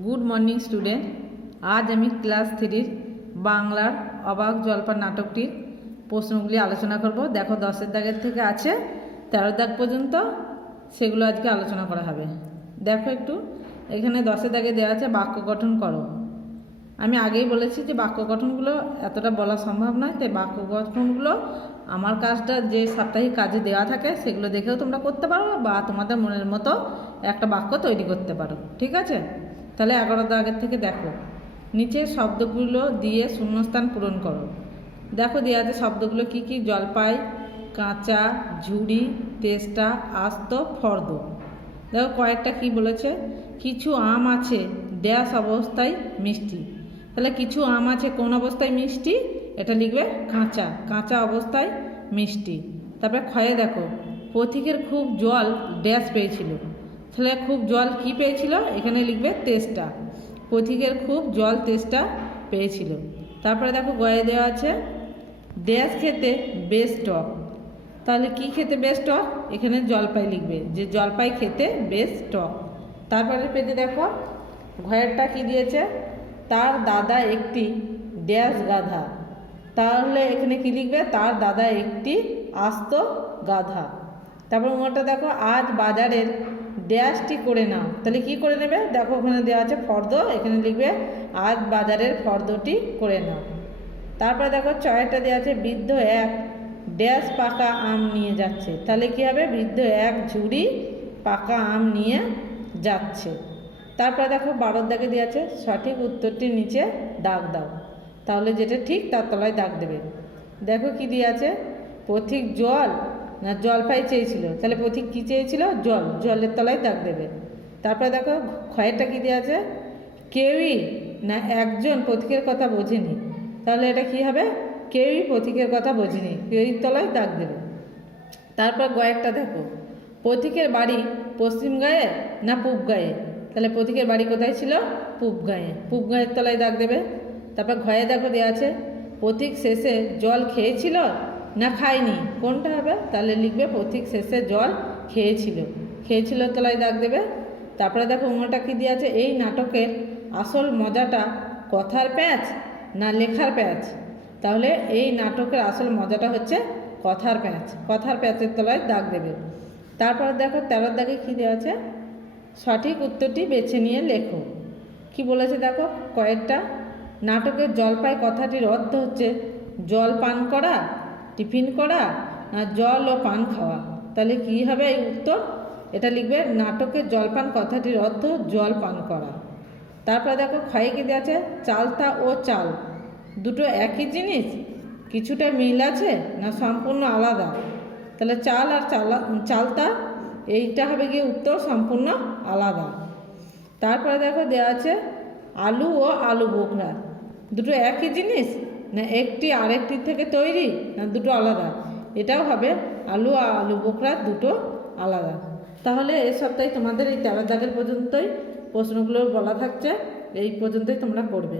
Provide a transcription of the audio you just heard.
Good morning student. আজ আমি class থ্রির বাংলার অবাক জলপান নাটকটির প্রশ্নগুলি আলোচনা করব। দেখো দশের দাগের থেকে আছে তেরো দাগ পর্যন্ত সেগুলো আজকে আলোচনা করা হবে। দেখো একটু, এখানে দশের দাগে দেওয়া আছে বাক্য গঠন করো। আমি আগেই বলেছি যে বাক্য গঠনগুলো এতটা বলা সম্ভব নয়, তাই বাক্য গঠনগুলো আমার কাজটা যে সাপ্তাহিক কাজে দেওয়া থাকে সেগুলো দেখেও তোমরা করতে পারো বা তোমাদের মনের মতো একটা বাক্য তৈরি করতে পারো। ঠিক আছে? তাহলে এগারো দাগের থেকে দেখো। নিচে শব্দগুলো দিয়ে শূন্যস্থান পূরণ করো। দেখো দেওয়া আছে শব্দগুলো কি কি? জলপাই, কাঁচা, ঝুড়ি তেস্তা আস্ত, ফর্দ। দেখো কয়েকটা কি বলেছে? কিছু আম আছে ড্যাশ অবস্থায় মিষ্টি। তাহলে কিছু আম আছে কোন অবস্থায় মিষ্টি? এটা লিখবে কাঁচা। কাঁচা অবস্থায় মিষ্টি। তারপরে ক্ষয়ে দেখো, পথিকের খুব জল ড্যাশ পেয়েছিল। তাহলে খুব জল কি পেয়েছিল? এখানে লিখবে তেষ্টা। পথিকের খুব জল তেষ্টা পেয়েছিল। তারপরে দেখো গয়ে দেওয়া আছে ড্যাশ খেতে বেশ টক তাহলে কি খেতে বেশ টক এখানে জলপাই লিখবে যে জলপাই খেতে বেশ টক তারপরে পেজে দেখো, ঘয়েরটা কি দিয়েছে? তার দাদা একটি ড্যাশ গাধা। তাহলে এখানে কি লিখবে? তার দাদা একটি আস্ত গাধা। তারপর ওটা দেখো, আজ বাজারের ড্যাশটি করে নাও। তাহলে কি করে নেবে দেখো ওখানে দেওয়া আছে ফর্দ, এখানে লিখবে, আজ বাজারের ফর্দটি করে নাও। তারপরে দেখো চয়টা দেওয়া আছে, বৃদ্ধ এক ড্যাশ পাকা আম নিয়ে যাচ্ছে। তাহলে কী হবে? বৃদ্ধ এক ঝুড়ি পাকা আম নিয়ে যাচ্ছে। তারপরে দেখো বারোর দাগে দেওয়া আছে, সঠিক উত্তরটির নিচে দাগ দাও। তাহলে যেটা ঠিক তার তলায় দাগ দেবে। দেখো কি দিয়ে আছে? পথিক জল না, জলপাই চেয়েছিল। তাহলে পথিক কী চেয়েছিল? জল, জলের তলায় দাগ দেবে। তারপরে দেখো, ক্ষয়েরটা কী দেওয়া আছে? কেউই না একজন পথিকের কথা বোঝেনি। তাহলে এটা কি হবে? কেউই পথিকের কথা বোঝেনি। কেউই তলায় দাগ দেবে। তারপর গয়েরটা দেখো। পথিকের বাড়ি পশ্চিম গায়ে না পূব গায়ে? তাহলে পথিকের বাড়ি কোথায় ছিল? পূব গায়ে। পূব গায়ের তলায় দাগ দেবে। তারপর ঘয়ে দেখো দেওয়া আছে, পথিক শেষে জল খেয়েছিল? না খায়নি। কোনটা হবে? তাহলে লিখবে পথিক শেষে জল খেয়েছিল। খেয়েছিল তলায় দাগ দেবে। তারপরে দেখো উমলটা কী দিয়ে আছে এই নাটকের আসল মজাটা কথার প্যাঁচ না লেখার প্যাঁচ? তাহলে এই নাটকের আসল মজাটা হচ্ছে কথার প্যাঁচ। কথার প্যাঁচের তলায় দাগ দেবে। তারপর দেখো তেরোর দাগে কী দেওয়া আছে? সঠিক উত্তরটি বেছে নিয়ে লেখো। কি বলেছে দেখো? কয়েকটা নাটকের জলপাই কথাটির অর্থ হচ্ছে জল পান করা টিফিন করা না জল ও পান খাওয়া? তাহলে কি হবে এই উত্তর? এটা লিখবে নাটকের জলপান কথাটির অর্থ জল পান করা। তারপরে দেখো ক্ষয়ে কি দেওয়া আছে? চালতা ও চাল। দুটো একই জিনিস? কিছুটা মিল আছে না সম্পূর্ণ আলাদা? তাহলে চাল আর চালা, চালতা, এইটা হবে গিয়ে উত্তর, সম্পূর্ণ আলাদা। তারপরে দেখো, দেওয়া আছে, আলু ও আলু বোখরা দুটো একই জিনিস? না একটি আরেকটির থেকে তৈরি না দুটো আলাদা? এটাও হবে আলু আলু বোকরা দুটো আলাদা। তাহলে এ সপ্তাহে তোমাদের এই তেরো দাগের পর্যন্তই প্রশ্নগুলো বলা থাকছে, এই পর্যন্তই তোমরা করবে।